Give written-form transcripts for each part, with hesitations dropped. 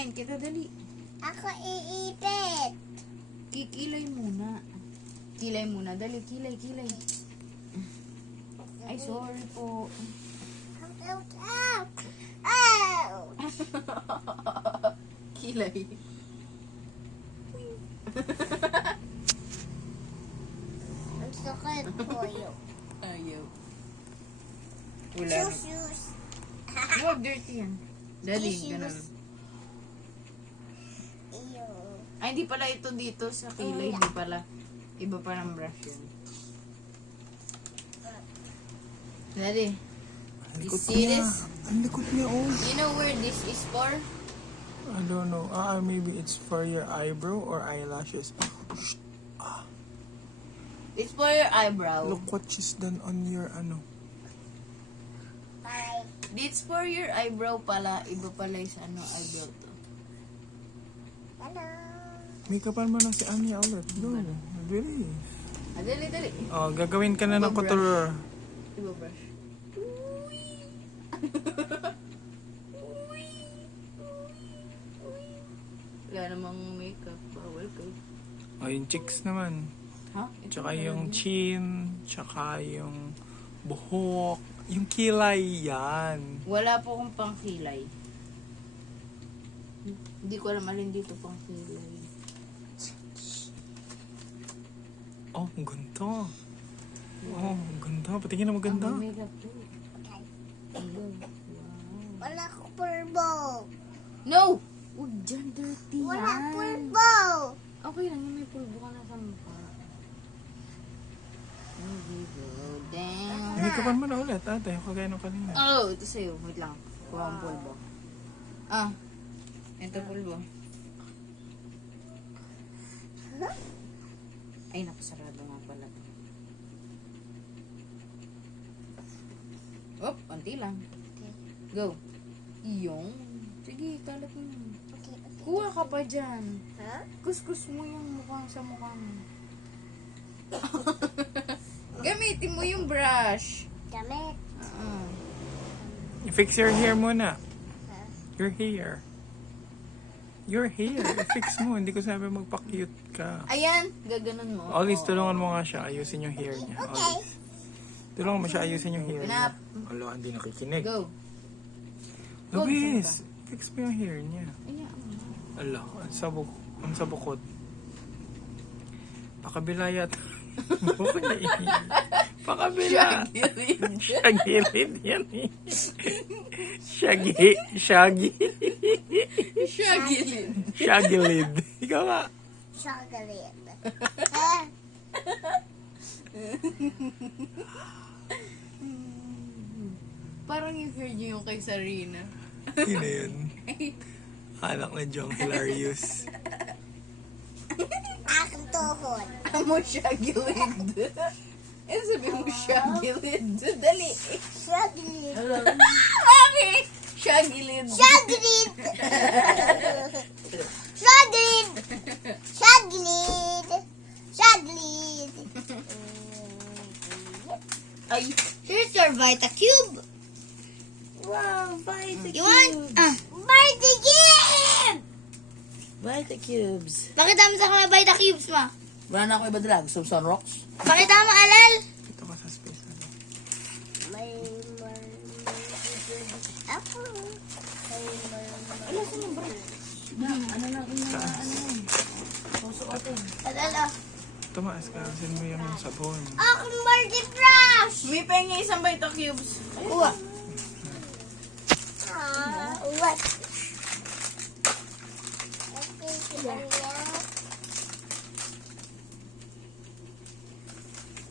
Kinain kita, dali. Ako iipit. Kikilay muna. Kilay muna, dali. Kilay. Ay, sorry po. Ow! Kilay. Ang sakit po yun. Ayaw. Wala. Shoes. No, dirty yan. Dali, Tissues. ganun. Ew. Ay, hindi pala ito dito sa kilay. Hindi pala. Iba pa ng brush yun. Dali. Ang You likod see niya. this? Ang likod niya, oh. You know where this is for? I don't know. Maybe it's for your eyebrow or eyelashes. It's for your eyebrow. Look what she's done on your Bye. It's for your eyebrow pala. Iba pala yung sa eyebrow to. Hello. Make-upan mo na si Anya ulit. Go. Dali. Ah, dali. Oh, gagawin ka na ng Iba brush. couture. Iba brush. Wala namang makeup. Bawal ko. Oh, yung cheeks naman. Ha? Tsaka yung chin. Tsaka yung buhok. Yung kilay, yan. Wala po akong pangkilay. Hindi ko alam alin dito pangkilay. Oh, ang ganda. Oh, ang ganda. Patingin na maganda. Ang makeup to. Okay. Hello. Wow. Wala ko pulbo. No! Huwag dyan, dirty Wala yan. pulbo. Okay lang yun, may pulbo ka na sa mukha. Here we go down. Make-upan mo na ulit, ate. Kagaya nung kanina. Oh, ito sa'yo. Wait lang. Kuha ang pulbo. Ah. Ito pulbo. Ay, nakasarado nga pala. Oh, konti lang. Go. Iyong. Sige, kalat mo. Okay. Kuha ka pa dyan. Ha? Kuskus mo yung mukha sa mukha mo. Gamitin mo yung brush. Damit. I-fix your hair muna. Ha? Your hair. Your hair. I-fix mo. Hindi ko sabi magpa-cute ka. Ayan, gaganon mo. Always, tulungan mo nga siya. Ayusin yung hair niya. Okay. Always. Tulungan mo siya. Ayusin yung hair niya. Pinap. Alo, hindi nakikinig. Go. Luis, fix mo yung hair niya. Ayan. Alo, ang sabukod. Pakabila yata. Bukod na Pakabila. Shagilid yan eh. Shagilid. Shagilid. Ikaw nga. Chocolate. Ha? Parang yung hair niyo yung kay Sarina. Sino yun? Anak na Jong Hilarious. Aking tuhod. Amo siya gilid. Eh, sabi mo siya gilid. Dali. Chocolate. Okay. Siya gilid. Chocolate. Chocolate. Chocolate. Chocolate. Ay. Here's your Vita Cube. Wow, Vita You want? Vita Cube! Vita Cubes. Pakita mo sa mga Vita Cubes mo. Wala na ako iba dala. Gusto mo sunrocks? Pakita mo, Alal. Dito ka sa space na. Ako. Ano sa yung brush? Ano lang susuotin. Alal, oh. Tumaas ka. Saan mo yung sabon? Aking multi-brush! May pengi isang Vita Cubes. Uwa. What?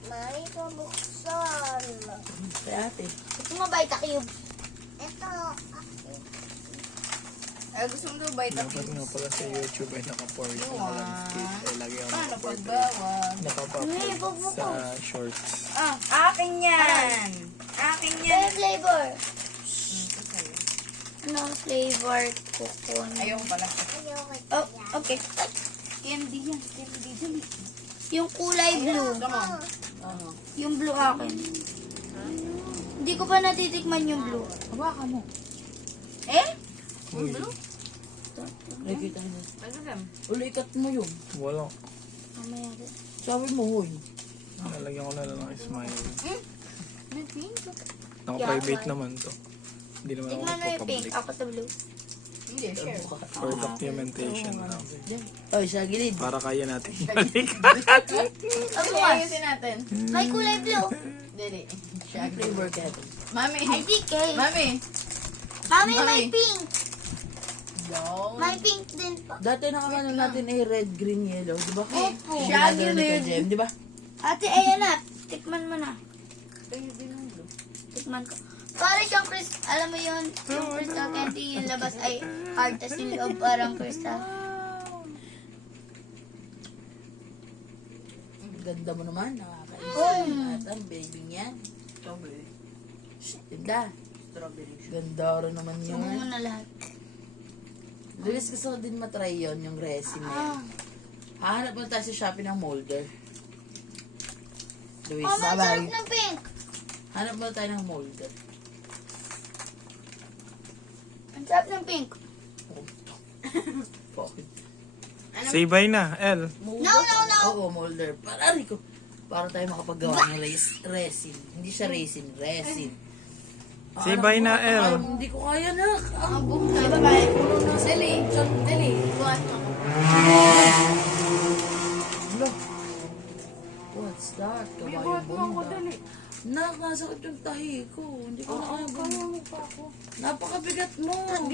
May pabuksan. Kaya ate. Gusto mo Vita Cubes? Ito. Gusto mo daw Vita Dapat nga Cubes? pala sa YouTube ay naka-pour yung landscape. Ay lagi ako Paano naka-pour. pagbawag? Nakapaport sa shorts. Ah, akin yan. Akin yan. Ano flavor? No flavor coconut. Ayoko pala. Oh, okay. Candy yan. Candy. Dali. Yung kulay blue. Come on. Ano? Yung blue akin. Hindi ko pa natitikman yung blue. Hawakan mo. Eh? Uy. Ito. Makikita mo. Ano lang? Ulikat mo yun. Wala. Mamaya din. Sabi mo, huy. Nalagyan ko na lang ng smile. May pink. Naka-private naman to. Hindi naman ako Tignan mo yung pink. nagpapublic. Ako sa blue. Hindi, share. For documentation lang. Oh, siya gilid. Para kaya natin balik. Ako Ayusin natin. May kulay blue. Dili. Siya. Flavor Kevin. Mami. Ay, DK. Mami. Mami, may Mami. pink. Yo. May pink din pa. Dati nakakano natin eh, red, green, yellow, di ba? Opo. Siya Ginagawa ni gilid. Jem, di ba? Ate, ayan na. Tikman mo na. Ayun din ang blue. Tikman ko. Parang siyang crystal. Alam mo yun, yung crystal candy, yung labas ay hard, tas yung loob parang crystal. Ganda mo naman, nakakaisip. Oh. At ang baby niyan. Strawberry. Ganda. Strawberry. Ganda rin naman Sumo yun. mo na lahat. Luis, gusto ko din matry yun, yung resin na yun. Ah. Hahanap mo tayo sa Shopee ng molder. Luis, Oh, may sarap bye-bye. ng pink. Hanap mo tayo ng molder. Ang sarap ng pink. Bakit? Say bye na, El. No, no, no. Oo, molder. Para tayo makapagawa ng resin. Hindi siya resin, resin. Say bye na, Ay, El. hindi ko kaya na. Ang buhok na babae. Dali. Dali. Buhat mo. Look. What's that? Kabayo Buhat mo ako, bunda. dali. Nakasakit yung tahi ko. Hindi ko na kaya. Napakabigat mo.